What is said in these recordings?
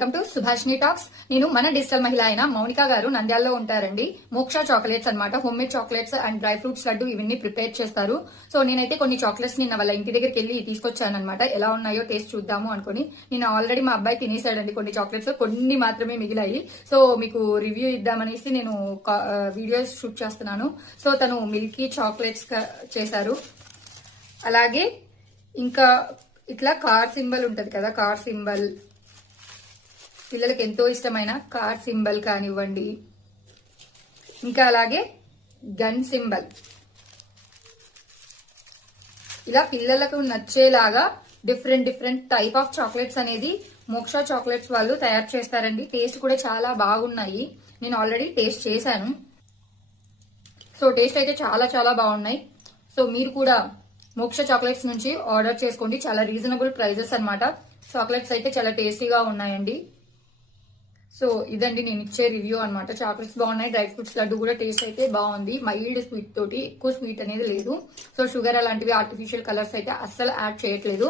Welcome to Subhashini talks. నేను మన digital మహిళ అయిన మౌనిక గారు నంద్యాలలో ఉంటారండి. మోక్ష చాక్లెట్స్ అన్నమాట. Home made chocolates and dry fruits laddu ఇవన్నీ ప్రిపేర్ చేస్తారు. సో నేనైతే కొన్ని చాక్లెట్స్ నిన్న వాళ్ళ ఇంటి దగ్గరికి వెళ్ళి తీసుకొచ్చాను అనమాట. ఎలా ఉన్నాయో టేస్ట్ చూద్దాము అనుకుని. నేను ఆల్రెడీ మా అబ్బాయి తినేసాడండి కొన్ని చాక్లెట్స్, కొన్ని మాత్రమే మిగిలాయి. సో మీకు రివ్యూ ఇద్దామనేసి నేను వీడియోస్ షూట్ చేస్తున్నాను. సో తను మిల్కీ చాక్లెట్స్ చేశారు. అలాగే ఇంకా ఇట్లా కార్ సింబల్ ఉంటది కదా, కార్ సింబల్ పిల్లలకి ఎంతో ఇష్టమైన కార్ సింబల్ కానివ్వండి, ఇంకా అలాగే గన్ సింబల్, ఇలా పిల్లలకు నచ్చేలాగా different different type of chocolates అనేది మోక్ష చాక్లెట్స్ వాళ్ళు తయారు చేస్తారండి. టేస్ట్ కూడా చాలా బాగున్నాయి. నేను ఆల్రెడీ టేస్ట్ చేశాను. సో టేస్ట్ అయితే చాలా చాలా బాగున్నాయి. సో మీరు కూడా మోక్ష చాక్లెట్స్ నుంచి ఆర్డర్ చేసుకోండి. చాలా రీజనబుల్ ప్రైజెస్ అన్నమాట. చాక్లెట్స్ అయితే చాలా టేస్టీగా ఉన్నాయండి. సో ఇదండి నేను ఇచ్చే రివ్యూ అన్నమాట. చాక్లెట్స్ బాగున్నాయి, డ్రై ఫ్రూట్స్ లడ్డు కూడా టేస్ట్ అయితే బాగుంది. మైల్డ్ స్వీట్ తోటి, ఎక్కువ స్వీట్ అనేది లేదు. సో షుగర్ అలాంటివి ఆర్టిఫిషియల్ కలర్స్ అయితే అస్సలు యాడ్ చేయట్లేదు.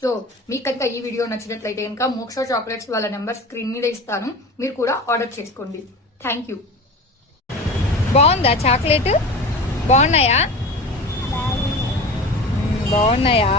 సో మీకు కనుక ఈ వీడియో నచ్చినట్లయితే ఇంకా మోక్ష చాక్లెట్స్ వాళ్ళ నెంబర్ స్క్రీన్ మీద ఇస్తాను, మీరు కూడా ఆర్డర్ చేసుకోండి. Thank you. బాగుందా చాక్లెట్? బాగున్నాయా? బాగున్నాయా?